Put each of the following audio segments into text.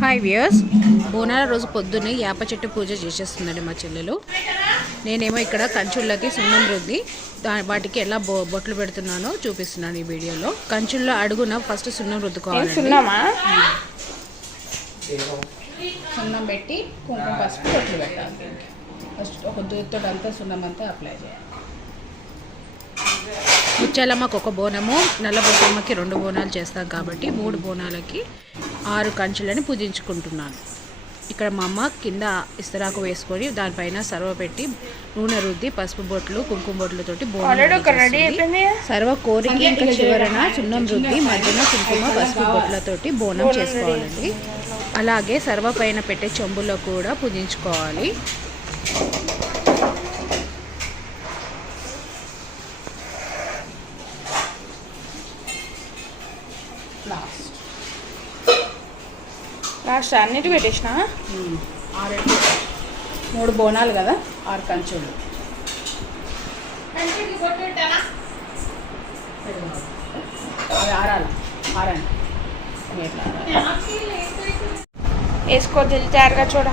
Hi viewers, బోనాల రోజు పొద్దున్నే యాప చెట్టు పూజ చేసేస్తుందండి మా చెల్లెలు. నేనేమో ఇక్కడ కంచుళ్ళకి సున్నం రుద్ది వాటికి ఎలా బొట్లు పెడుతున్నానో చూపిస్తున్నాను ఈ వీడియోలో. కంచుల్లో అడుగున ఫస్ట్ సున్నం రుద్దుకోవాలి. సున్నం పెట్టి కుంకుమ పసుపు బొట్లు పెట్టాలి. ఫస్ట్ ఒక దూదితో అంతా సున్నం అంతా అప్లై చేయాలి. ముత్యాలమ్మకి ఒక బోనము, నల్ల బొమ్మకి 2 బోనాలు చేస్తాం కాబట్టి 3 బోనాలకి 6 కంచులని పూజించుకుంటున్నాను. ఇక్కడ మా అమ్మ కింద ఇస్తరాకు వేసుకొని దానిపైన సర్వ పెట్టి నూనె రుద్ది పసుపు బొట్లు కుంకుమ బొట్లతోటి బోనం సర్వ కోరికి ఇంకా చివరన సున్నం రుద్ది మధ్యన కుంకుమ పసుపు బొట్లతోటి బోనం చేసుకోవాలండి. అలాగే సర్వ పైన పెట్టే చెంబులో కూడా పూజించుకోవాలి. లాస్ట్ అన్నిటి పెట్టేసిన 3 బోనాలు కదా, 6 కంచులు. ఆరండి వేసుకో తయారుగా చూడ.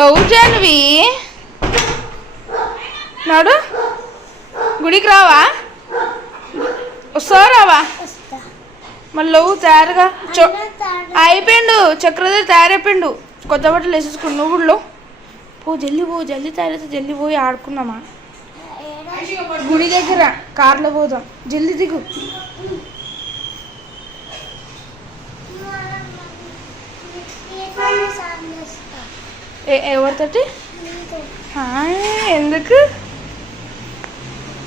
లవ్ జాన్వి నాడు గుడికి రావా, వస్తావా రావా? మళ్ళీ లవ్ తయారుగా అయిపోయిండు, చక్రధర్ తయారైపోయిండు. కొత్త బట్టలు వేసేసుకుని నువ్వు కూడా జల్దీ తయారైతే జల్దీ పోయి ఆడుకున్నామా. గుడి దగ్గర కార్లో పోదాం, జల్దీ దిగు. ఎవరితోటి ఎందుకు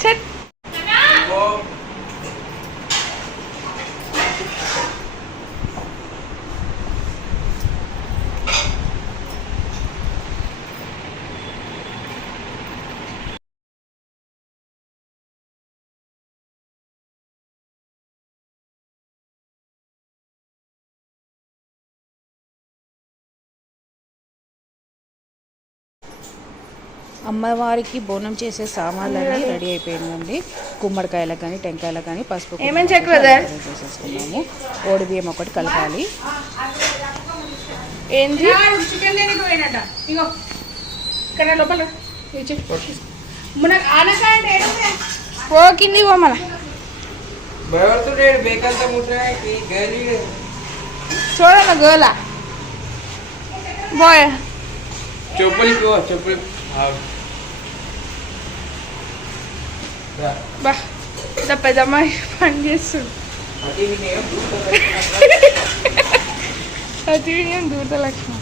చెట్ అమ్మవారికి బోనం చేసే సామాన్లన్నీ రెడీ అయిపోయిందండి. గుమ్మడికాయలకు కానీ టెంకాయలకు కానీ పసుపు చేసేసుకున్నాము. ఓడి బియ్యం ఒకటి కలపాలి. ఏంటి కింది మన చూడాల గోలా బాయ్ బా పెద్దమ్మ పని చేస్తుంది. అతి వినియం దూరత లక్ష్మణ.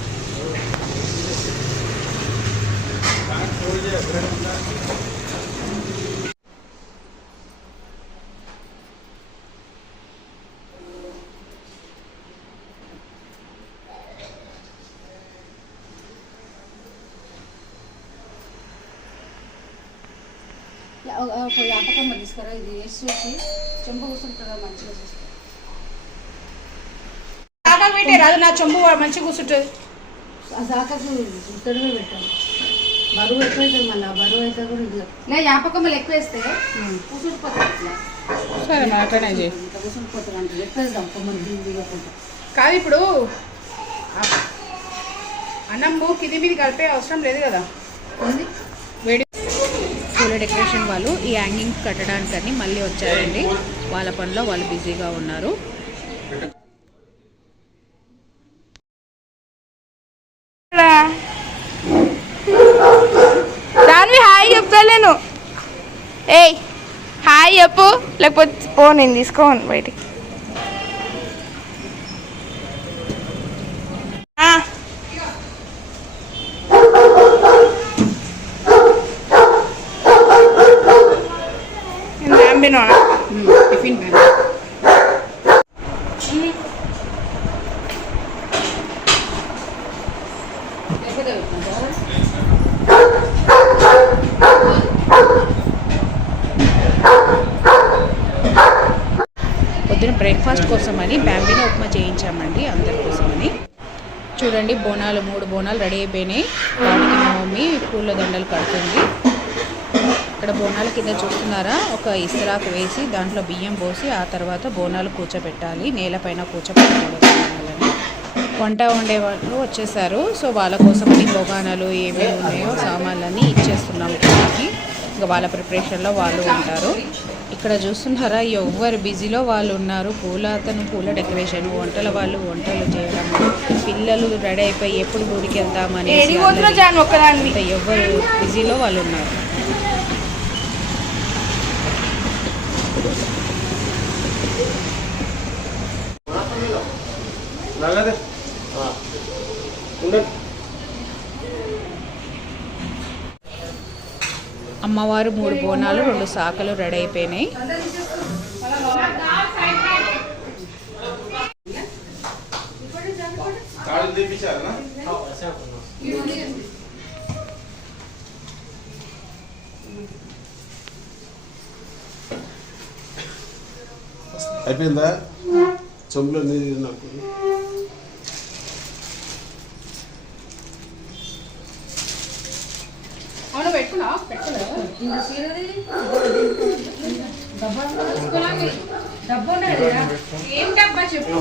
యాపకమ్మ తీసుకురా, ఇది వేసి చెంబు కూర్చుంటుందా మంచిగా చూస్తుంది. పెట్టే రాదు, నా చెంబు మంచిగా కూర్చుంటుంది. ఆ శాఖకు ఉత్తడమే పెట్టాలి. బరువు ఎక్కువ అవుతుంది, మళ్ళీ బరువు అయితే కూడా ఇది లే. యాపకమ్మలు ఎక్కువ వేస్తే కూర్చుండిపోతుంది. సరే అట్లనే కూర్చుండిపోతుంది అంటే ఎక్కువేద్దాం కొమ్మలు దిగకుండా. కాదు ఇప్పుడు అన్నం కింది మీద కలిపే అవసరం లేదు కదా. వేడి పూల డెకరేషన్ వాళ్ళు ఈ హ్యాంగింగ్ కట్టడానికని మళ్ళీ వచ్చారండి. వాళ్ళ పనిలో వాళ్ళు బిజీగా ఉన్నారు. దాన్ని హాయ్ చెప్తాను. ఏయ్ హాయ్ చెప్పు, లేకపోతే పో నేను తీసుకోను బయటికి. టిఫిన్ పొద్దున బ్రేక్ఫాస్ట్ కోసమని బ్యాంబినో ఉప్మా చేయించామండి అందరి కోసమని. చూడండి బోనాలు 3 బోనాలు రెడీ అయిపోయినాయి. వాటికి మా మమ్మీ పూల దండలు కడుతుంది. ఇక్కడ బోనాల కింద చూస్తున్నారా, ఒక ఇస్తరాకు వేసి దాంట్లో బియ్యం పోసి ఆ తర్వాత బోనాలు కూర్చోబెట్టాలి. నేలపైన కూర్చోబెట్టకూడదు బోనాలని. వంట వండే వాళ్ళు వచ్చేసారు. సో వాళ్ళ కోసం ఈ బొగానాలు ఏమేమి ఉన్నాయో సామాన్లన్నీ ఇచ్చేస్తున్నాం ఇక్కడికి. ఇంకా వాళ్ళ ప్రిపరేషన్లో వాళ్ళు ఉంటారు. ఇక్కడ చూస్తున్నారా, ఎవరు బిజీలో వాళ్ళు ఉన్నారు. పూల డెకరేషన్, వంటల వాళ్ళు వంటలు చేయడం, పిల్లలు రెడీ అయిపోయి ఎప్పుడు గుడికి వెళ్తామని ఎవరు బిజీలో వాళ్ళు ఉన్నారు. అమ్మవారు 3 బోనాలు 2 శాఖలు రెడీ అయిపోయినాయి. అయిపోయిందా? చెంబులో నీళ్ళు నాకు ఏం డబ్బా చెప్పు.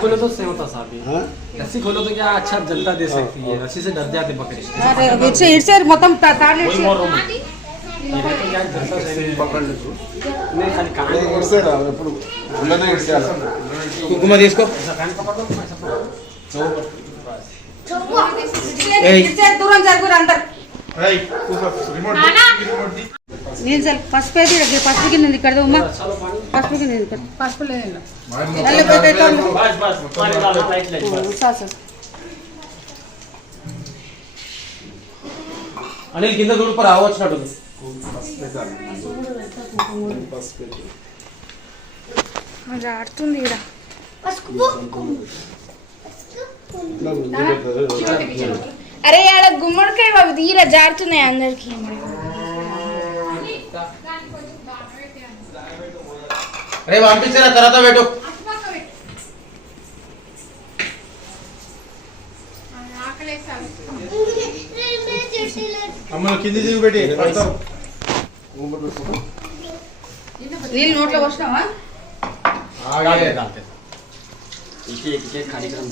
खोलो तो सेम होता साहब। रस्सी खोलो तो क्या अच्छा जलता दे सकती है, रस्सी से डर जाते बकरे। మొత్తం ఎప్పుడు గుళ్ళనే ఇచ్చేయాలి. कुकुमा इसको దూరం జరుగురు అందరు. నేను సార్ పసుపు అయితే పసుపు కింద ఇక్కడ ఉమ్మా పసుపు కింద పసుపు లేదు अनिल किंद दूर पर आओ अच्छा ఆడుతుంది ఈడ. అరే ఆడ గుమ్మడికాయ అవి తీరా జారుతున్నాయి అందరికి. अरे वापिस चला तरह था बैठो అమ్మ కింది దిగు పెట్టి నీళ్ళు నోట్లో పోసినావా? कार्यक्रम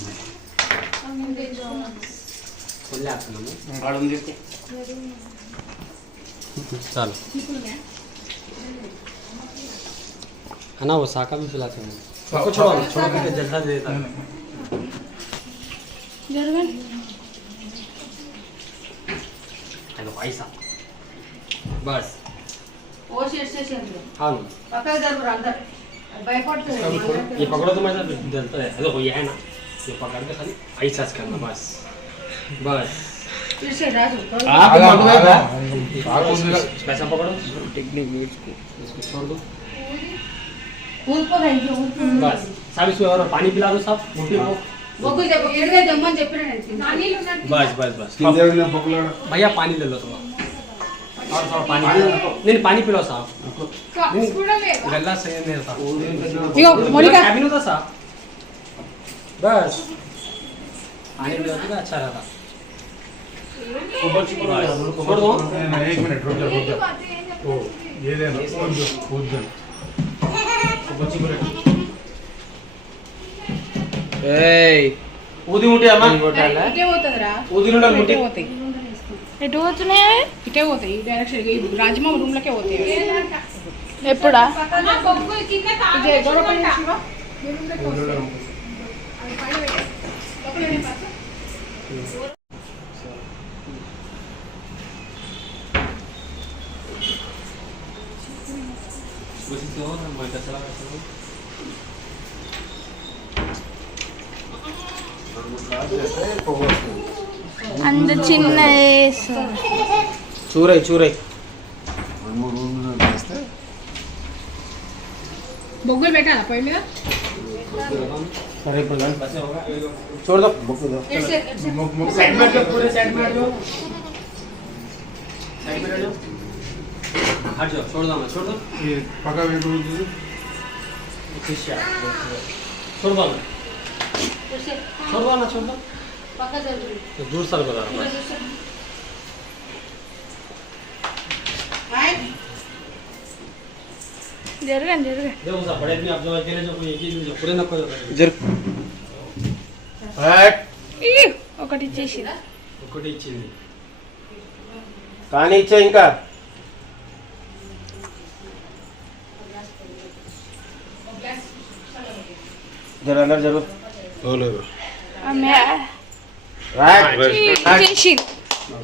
चल है ना वो साका भी पिलाते हैं। उसको छोड़ो छोड़ो के जल्दा दे देता है। हेलो भाई साहब बस ఓ చేసేసి అందులో हाँ పక్కన జరుగురు అందరు భయపడుతుంది. ये पकड़ो तो मैं जलता है। हेलो ये है ना, ये पकड़ के खाली ऐसा करना बस बस తీసే రాజు पैसा पकड़ो टेक्निक इसको छोड़ दो बस साहब। इसको और पानी पिला दो साहब मुट्ठी को బొగ్గులు ఎడుగా దమ్మని చెప్పిన बस बस बस పొక్కులాడ भैया पानी ले लो थोड़ा और थोड़ा पानी नहीं पानी पिलाओ साहब। गला सही नहीं रहता कैबिन होता साहब बस पानी पिलाओ तो अच्छा रहता। छोड़ दो एक मिनट रुक जा ओ ये देना कूद दे बच्ची को ఊది ముట్టి అమ్మా ఇటే పోతుందిరా, ఊది నుండి ముట్టి ఇటే పోతాయి, ఎటు పోతున్నాయి? ఇటే పోతాయి. ఈ డైరెక్షన్ రాజమా రూమ్ లోకే పోతాయి. ఎప్పుడా? ఇదే గొడవ పని చేసివా? మీ రూమ్ లోకే వస్తాయి. అది పైన పెట్టు. లోపల ఏం పాస్? అంత చిన్న చూరై చూరై రెండు రూములు చేస్తే బొగ్గులు పెట్టాలా పొయ్యి మీద? सर एक प्रकार छोड़ दो बुक दो साइड में रखो पूरे साइड में रखो साइड में रखो हट जाओ छोड़ दो ये पका वेट हो दीजिए छोड़ दो तो दूर सर बता జరగండి देखो सर बड़े भी आप जो अकेले जो कोई एक ही जो पूरे ना कोई जर हट ఒకటి ఇచ్చేసి ఒకటి ఇచ్చింది కానీ ఇచ్చా ఇంకా జర అందరు జరు ఓలేదు ఇచ్చేసి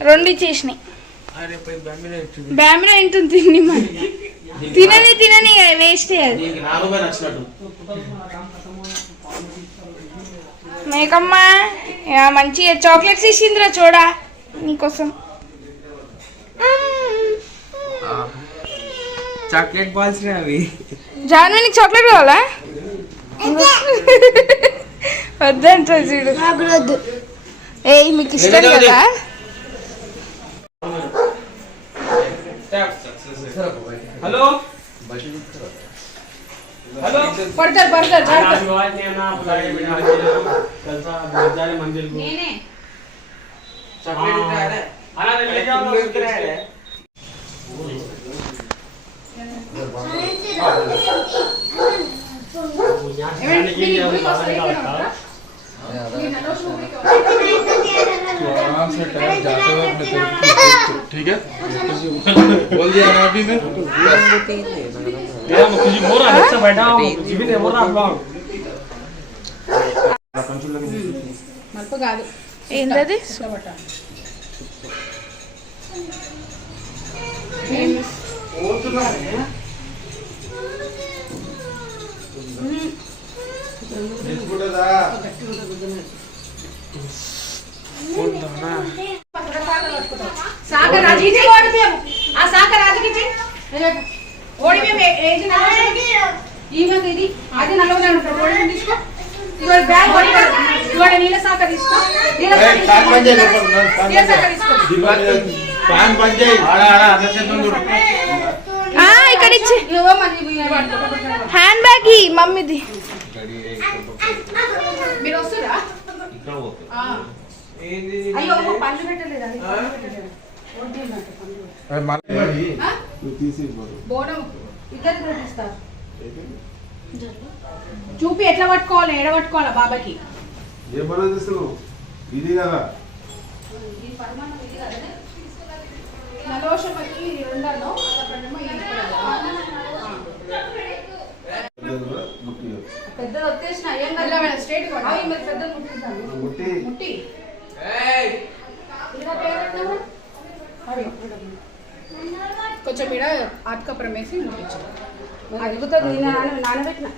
రెండు ఇచ్చేసినాయి బ్యామిన ఇంటుంది తిని మరి తినని వేస్ట్ అది నాకు నచ్చినట్టు మేకమ్మ మంచిగా చాక్లెట్స్ ఇచ్చిందిరా చూడా నీకోసం చాక్లెట్ బాల్స్ అవి జాన్వి నీకు చాక్లెట్ కావాలా వద్దంట చూడు ఏ మీకు ఇష్టం కదా हेलो हेलो పడతారు आशीर्वाद देना बुलाए बिठा के जलसा गुरुद्वारे मंदिर को చాక్లెట్ ఇస్తారా आना ले जाओ ना आराम से टाइम जाते हुए अपने तरीके से ठीक है बोल दिया ना अभी मैं मेरा मुझे बोल रहा है अच्छा बैठा हूं जीवन ने बोल रहा है మలుపు కాదు ఏంటది సాక రాజీకి ఓడి మేము ఆ సాక రాజీకి ఓడి మేము ఏజీ ఈమె ఇది అది నల్లగా ఉంటాడు ఓడి మేము తీసుకో ఇగో బ్యాగ్ ఓడి ఇగో నీల సాక తీసుకో నీల సాక తీసుకో ఫ్యాన్ బంద్ చేయి ఆడ అన్న చేతులు చూడు ఇక్కడ ఇచ్చి ఇగో మరి హ్యాండ్ బ్యాగ్ ఈ మమ్మీది మీరు వస్తురా అయ్యో పళ్ళు పెట్టలేదు బోనం ఇద్దరు తీస్తారు చూపి ఎట్లా పట్టుకోవాలి ఎడ పట్టుకోవాలా బాబాకి ఏ పని చేస్తున్నావు ఇది కదా నలోషమకి రెండను పెద్దది వచ్చేసిన ఏం కదా స్ట్రైట్ పెద్ద ముట్టి ముట్టి కొంచెం ఇక్కడ ఆత్కపురం వేసి ముట్టించారు అడుగుతుంది నానబెట్టిన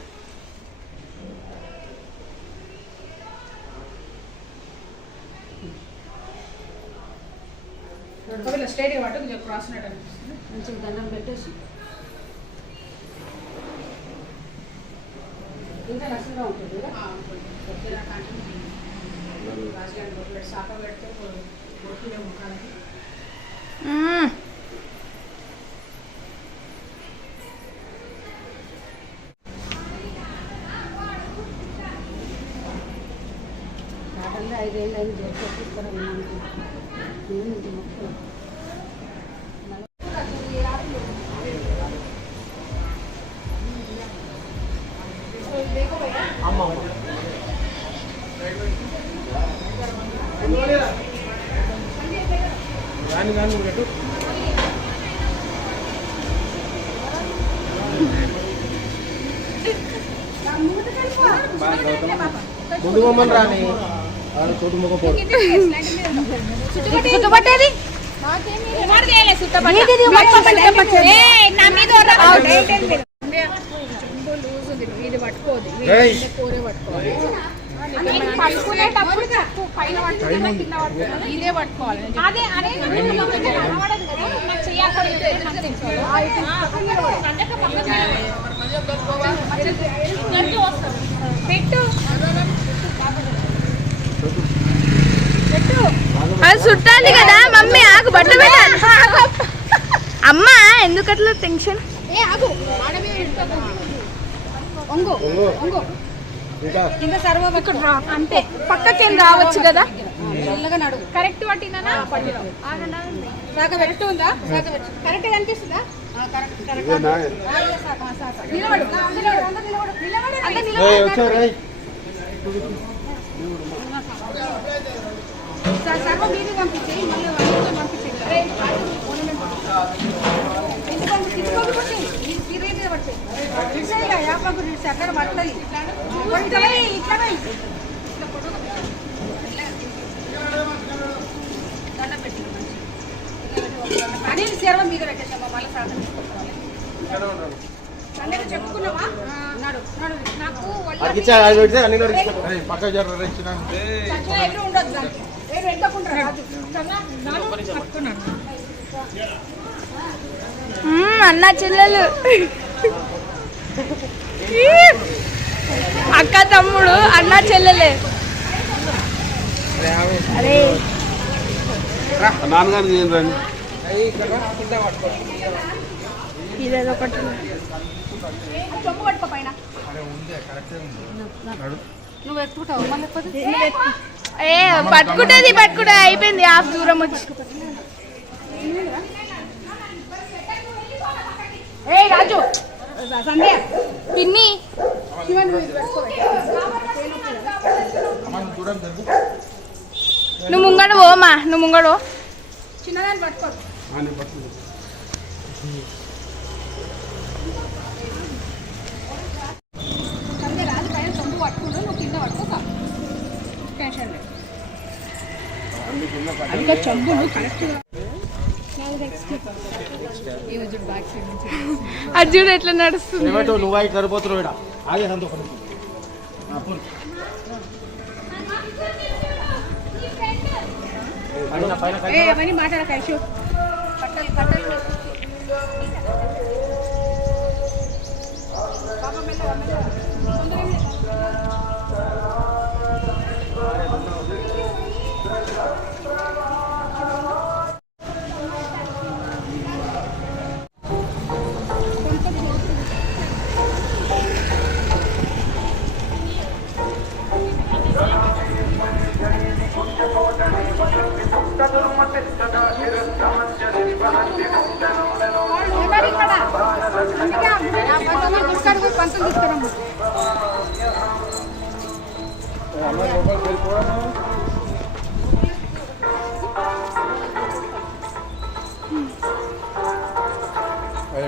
ఒకవేళ స్ట్రైట్గా పట్టు కొంచెం క్రాస్ ఉన్నట్టు అనిపిస్తుంది మంచిగా దండం పెట్టేసి ఇంకా రసంగా ఉంటుంది కదా శాఖ పెడితే కొట్టుకునే ముఖాలకి కాకుండా 5 ఏళ్ళు అయింది చేస్తారు ముందు మమ్మల్ని రాని చోటు ముఖం పోడు చుట్టుపట్టేది ఇది పట్టుకోదు కూరే పట్టుకోవాలి పైన పట్టుకుంటే కింద పట్టుకోవాలి ఇదే పట్టుకోవాలి పెట్టు అది చుట్టాలి కదా మమ్మీ ఆకు బట్ట పెట్టాలి అమ్మ ఎందుకు అట్లా టెన్షన్ అంతే పక్కకేం రావచ్చు కదా కరెక్ట్ పట్టినా కరెక్ట్ కనిపిస్తుందా అన్న చెల్లెలు అక్క తమ్ముడు అన్న చెల్లెలే అరే నాన్నగారు రండి ఇదేదో ఒకటి నువ్వు ఎత్తుకుంటావు మళ్ళీ ఏ పట్టుకుంటది అయిపోయింది హాఫ్ దూరం వచ్చి ఏ రాజు పిన్ని నువ్వు ముంగడు పోమా నువ్వు ముంగడు చిన్నదాన్ని పట్టుకో అర్జున్ ఎట్లా నడుస్తుంది నువ్వు ఇట్లా సరిపోతున్నావు అదే సంతోషం మాట్లాడక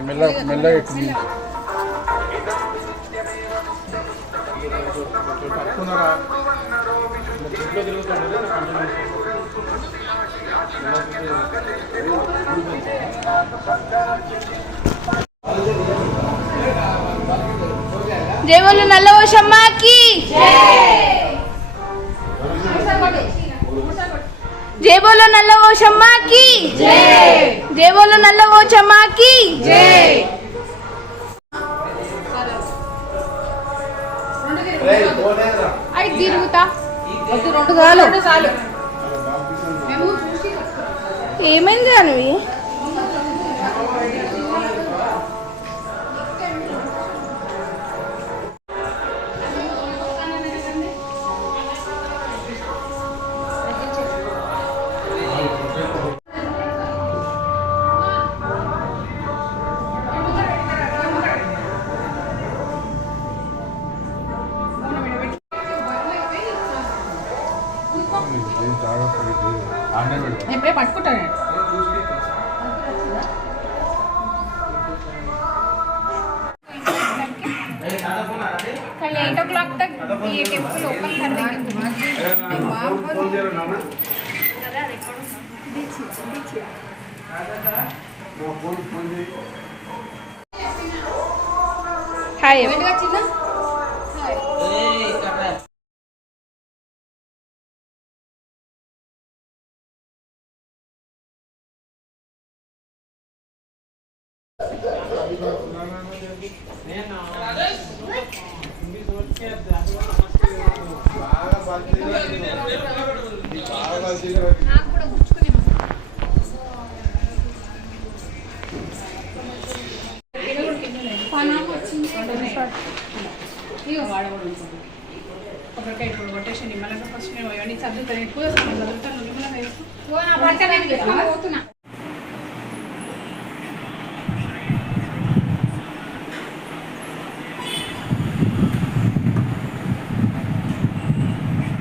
మెల్లగా ఎక్కువ పట్టుకున్నారా జయబోలు నల్లవోషమ్మకి జయబోలు నల్లవోషమ్మకి జయబోలు నల్లవోషమ్మకి అయి తిరుగుతా రెండు చాలు ఏమైంది అనివి ఎప్పుడే పట్టుకుంటాను कल 8 o'clock तक ये टेम्पल ओपन कर देंगे हाय నేను ఒకరికే ఇప్పుడు కొట్టేసి నిమ్మలంగా ఫస్ట్ నేను ఇవన్నీ చదువుతాను ఎక్కువ చదువుతాను నిమ్మలంగా వేసుకో